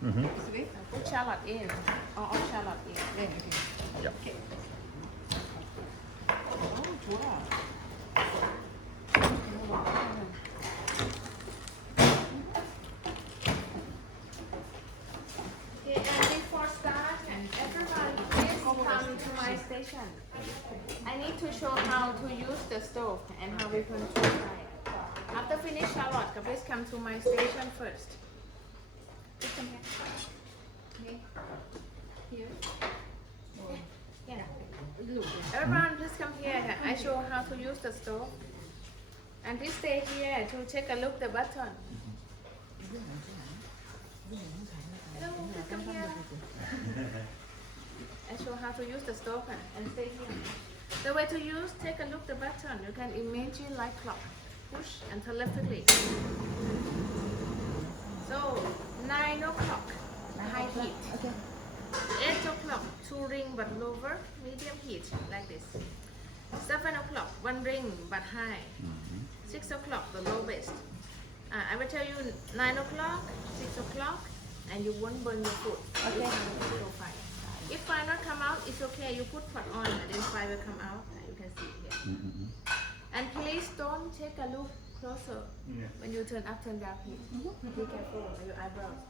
Put shallot in. All shallot in. 네, 이렇게. Yep. 좋아. Okay, and before start, everyone please come to my station. I need to show how to use the stove and how we control fire. After finish shallot, please come to my station first. Please come here. Okay. Here. Yeah. Everyone, please come here. I show how to use the stove. And please stay here to take a look the button. Hello, please come here. I show how to use the stove and stay here. The way to use, take a look the button. You can imagine like clock. Push and turn left click. So 9 o'clock, high heat. Okay. 8 o'clock, 2 ring but lower, medium heat, like this. 7 o'clock, 1 ring but high. 6 o'clock, the lowest. I will tell you 9 o'clock, 6 o'clock, and you won't burn your food. Okay. If fire not come out, it's okay. You put pot on, and then fire will come out. You can see here. And please don't take a look closer when you turn up, turn down. Be careful with your eyebrows.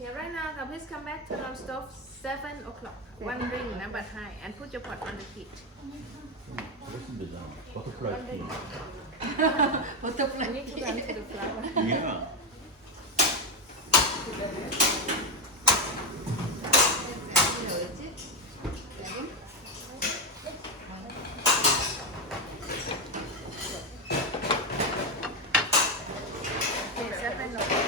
Okay, right now, please come back, turn on stove 7 o'clock. 1 ring, but high, and put your pot on the heat. Butterfly tea. 버터플라이. You need to run to the flower. Yeah. Okay, 7 o'clock.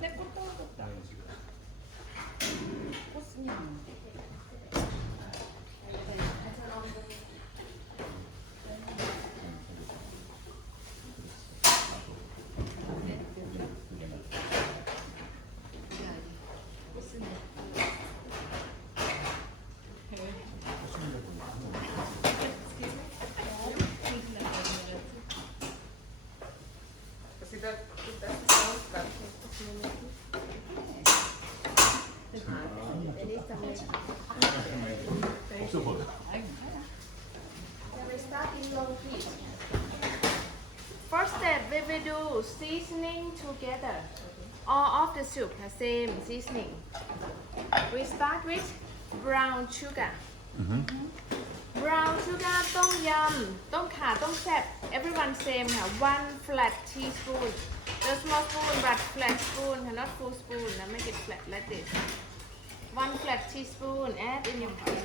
내 꽃 떨어졌다. 꽃스면. 없어 보여. Then we start in low heat. First step, we will do seasoning together. All of the soup has same seasoning. We start with brown sugar. Brown sugar ต้มยำต้มข่าต้มแซ่บ everyone same ค่ะ 1 flat teaspoon. The small spoon but flat spoon, not full spoon. Make it flat like this. 1 flat teaspoon. Add in your pot.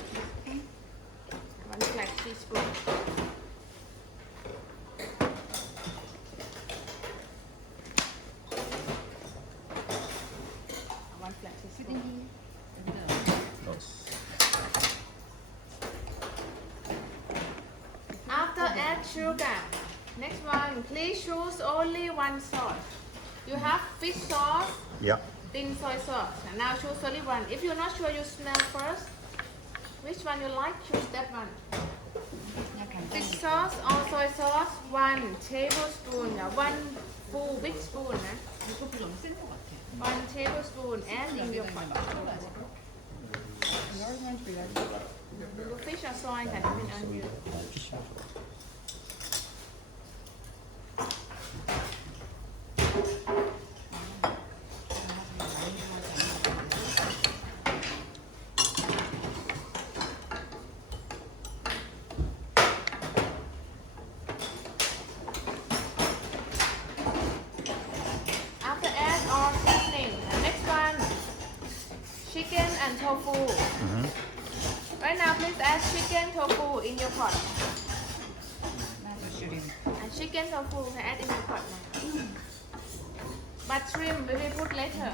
1 flat teaspoon. One flat teaspoon. After add sugar. Next one, please choose only one sauce. You have fish sauce, Yeah. thin soy sauce. And now choose only one. If you're not sure, you smell first. Which one you like, choose that one. Fish sauce or soy sauce, 1 tablespoon. 1 full big spoon. 이거 별로 안 센 것 같아. 1 tablespoon. Add in your pot. Fish or soy can depend on you. After add all seasoning, the next one, chicken and tofu. Right now, please add chicken tofu in your pot. And chicken tofu can add in your pot now. But shrimp we will put later.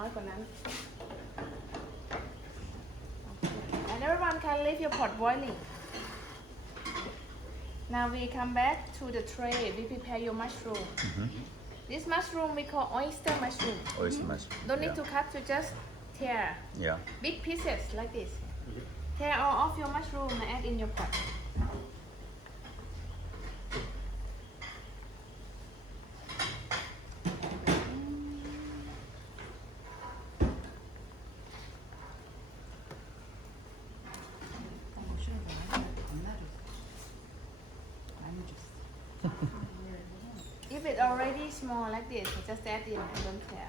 น้อยกว่านั้น and everyone can leave your pot boiling. Now we come back to the tray. We prepare your mushroom. This mushroom we call oyster mushroom. Oyster mushroom. Don't need to cut, you just tear Yeah. big pieces like this. Tear all of your mushroom and add in your pot. 너무 싫어서 안 놔줬어. 안 줬어. If it already small like this, just add in and don't tear.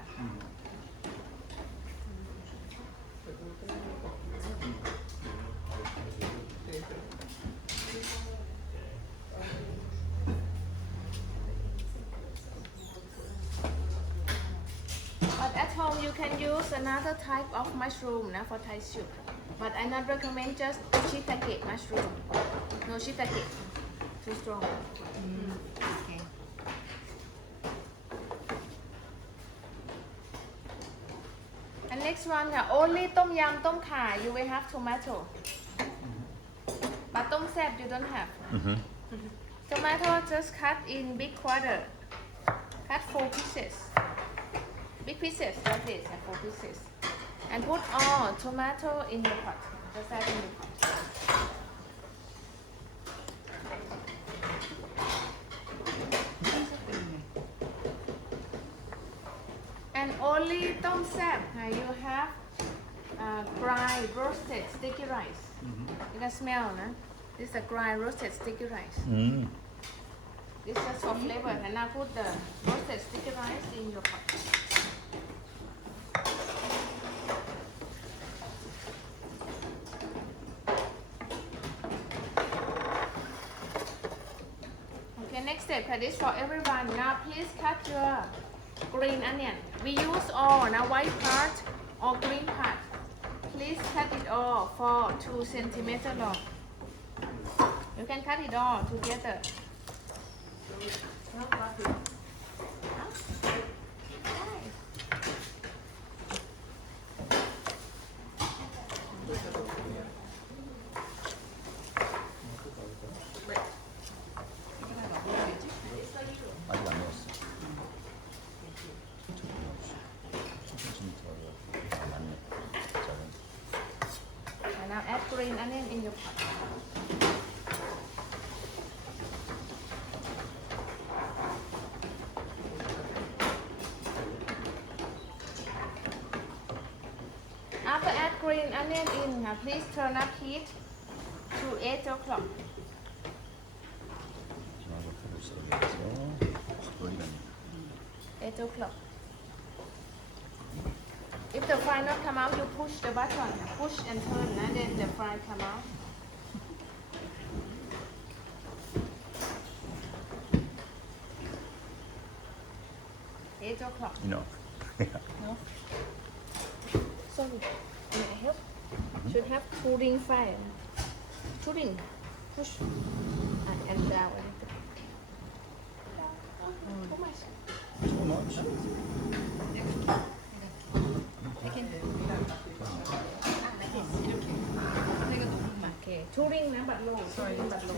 But at home you can use another type of mushroom for Thai soup. But I not recommend just shiitake mushroom. No shiitake, too strong. 오케이. And next one, only tom yam, tom kha, you will have tomato. But tom sep you don't have. Tomato just cut in big quarter. Cut 4 pieces. Big pieces like this, 4 pieces. And put all tomato in your pot. Just add in your pot. 순서 때문에. And only tom sep, you have dry roasted sticky rice. You can smell, no? This is a dry roasted sticky rice. This is just for flavor. And now put the roasted sticky rice in your pot. Okay, next step. This for everyone. Now please cut your green onion. We use all now white part or green part. Please cut it all for 2 centimeters long. You can cut it all together. 아직 안 넣었어. 천천히 들어가. 많이 작은. And now add green onion in your pot. After add green onion in, please turn up heat to 8 o'clock. 토마토를 썰어서 확 보이네. 8 o'clock. If the fry not come out, you push the button. Push and turn, and then the fry come out. Eight o'clock. No. Sorry, may I help? Should have 2 ring fire. 2 ring. Push. And down. Too much. Too much. Okay, 2 ring but low. 2 ring but low.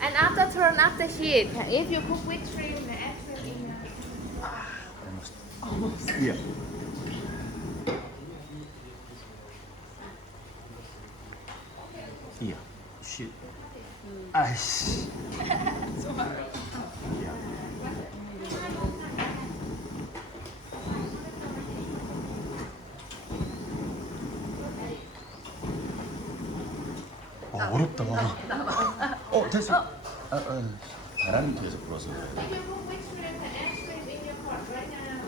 And after turn up the heat, if you cook with shrimp, add shrimp in. Almost. Yeah. Yeah. Shit. 아이씨. 어렵다. 됐어. 바람이 뒤에서 불어서. If you cook with shrimp, add shrimp in your pot right now.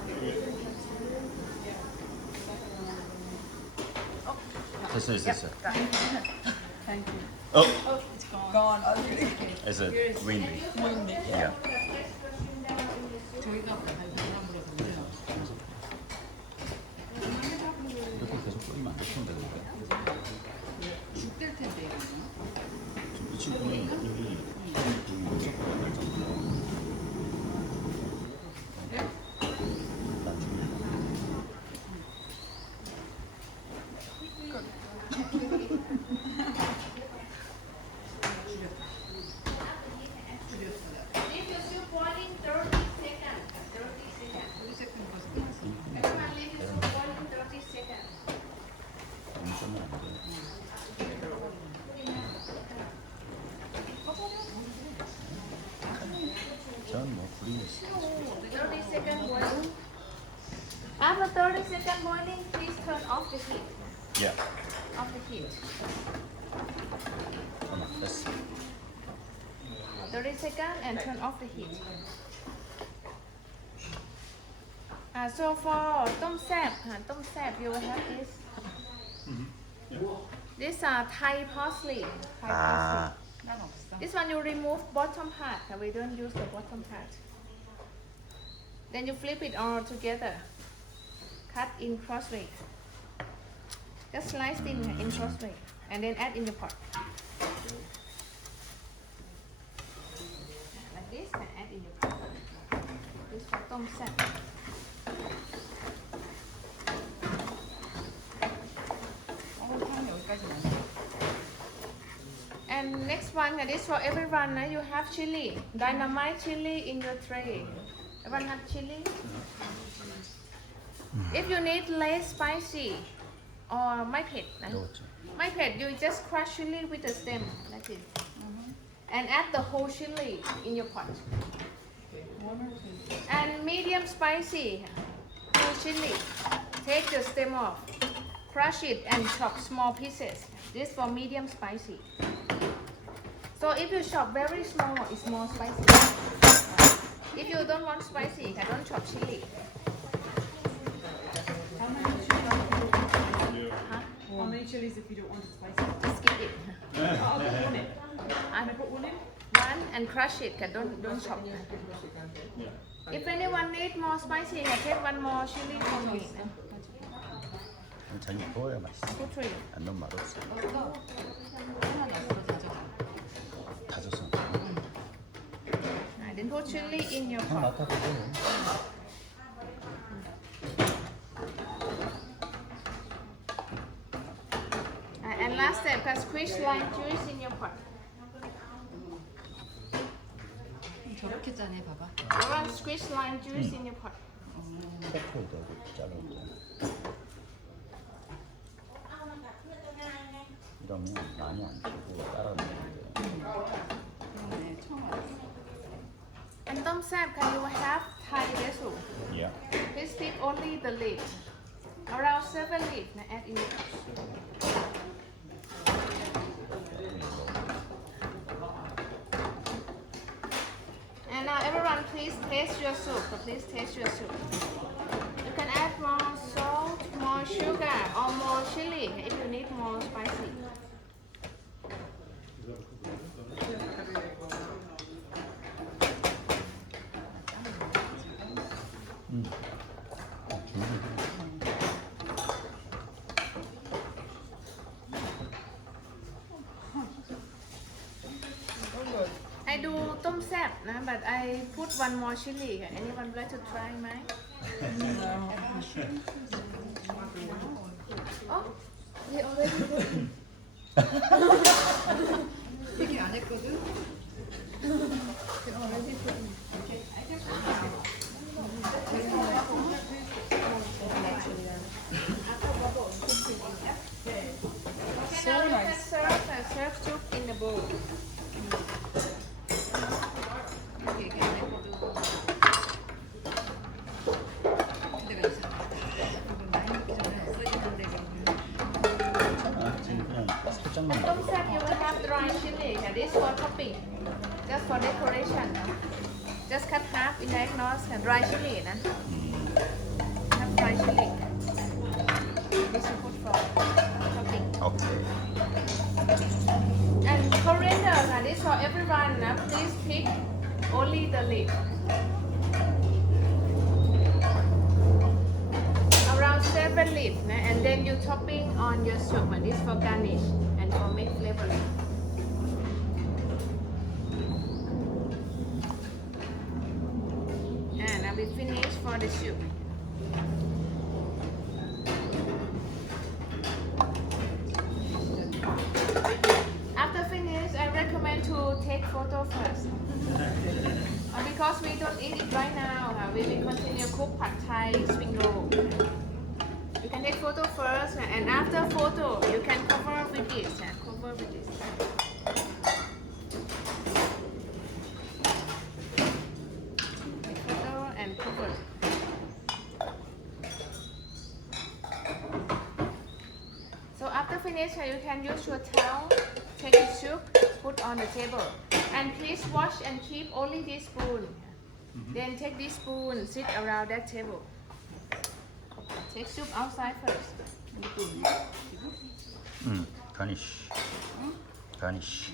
됐어. Thank you. Oh, It's gone. it's a windy. Yeah. 저희가 바람으로 건드려. 이렇게 계속 끓이면 안 될 텐데 그러니까. 죽될 텐데. 이 친구는 여기 무조건 할 정도로. 나중에. seconds boiling, please turn off the heat. Yeah. Off the heat. 잠깐만, 됐어. 30 seconds and turn off the heat. So for tom sap, you will have this. This are Thai parsley. Thai parsley. 난 없어. This one you remove bottom part. We don't use the bottom part. Then you flip it all together. Cut in crossway. Just slice in crossway and then add in the pot. Like this and add in the pot. This for tom sap. 사람이 여기까지 왔네. And next one, this for everyone. You have chili, dynamite chili in your tray. Everyone have chili? If you need less spicy or ไม่เผ็ดนะ 넣었죠. ไม่เผ็ด you just crush chili with the stem like this. And add the whole chili in your pot. And medium spicy, whole chili. Take the stem off. Crush it and chop small pieces. This for medium spicy. So if you chop very small, it's more spicy. If you don't want spicy, don't chop chili. How many chilies if you don't want it spicy? Just skip it. I'll put one in. And Put one in? one and crush it. Don't chop. If anyone need more spicy, take one more chili for me. 자기 구워야 맛있어. Put three. 안 넣으면 맛없어. 넣었어. 하나 넣었어, 다져서. 다져서. Then put chili in your 하나 pot. 맡아보고. And last step, squeeze lime juice in your pot. 저렇게 짜네, 봐봐. Everyone squeeze lime juice in your pot. 포크도 잘라놓고. 이러면 많이 안 치고 따라놓는데. 그러네, 처음 알았어. And tom sap, you have Thai vessel. Yeah. Please take only the lid. Around 7 leaves. Now add in your pot. And now everyone, please taste your soup. Please taste your soup. You can add more salt, more sugar, or more chili if you need more spicy. I do tom sap, but I put one more chili. Anyone like to try mine? Oh, we already put. 얘기 안 했거든? We already put. So Now you can nice. serve soup in the bowl. 얘기 안 했거든. 내가 있어. 이거 많이 먹기 전에 써있는데 괜찮아. 지금 그냥 살짝만 Tom 넣어. sap, you will have dry chili. This for topping, just for decoration. Just cut half in diagonals and dry chili. Have dry chili. This you put for topping. 오케이. And coriander, this for everyone. Please pick only the leaf. Around 7 leaves, and then you topping on your soup. And this for garnish and for make flavoring. And I will finish for the soup. After finish, I recommend to take photo first. Because we don't eat it right now, we will continue cook pad Thai spring roll. You can take photo first, and after photo, you can cover with this. Cover with this. Take photo and cover. finish, you can use your towel, take the soup, put on the table. And please wash and keep only this spoon. Then take this spoon, sit around that table. Take soup outside first. Garnish. Garnish.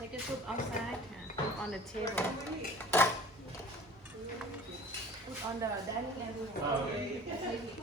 Take the soup outside, put on the table. Put on the dining table.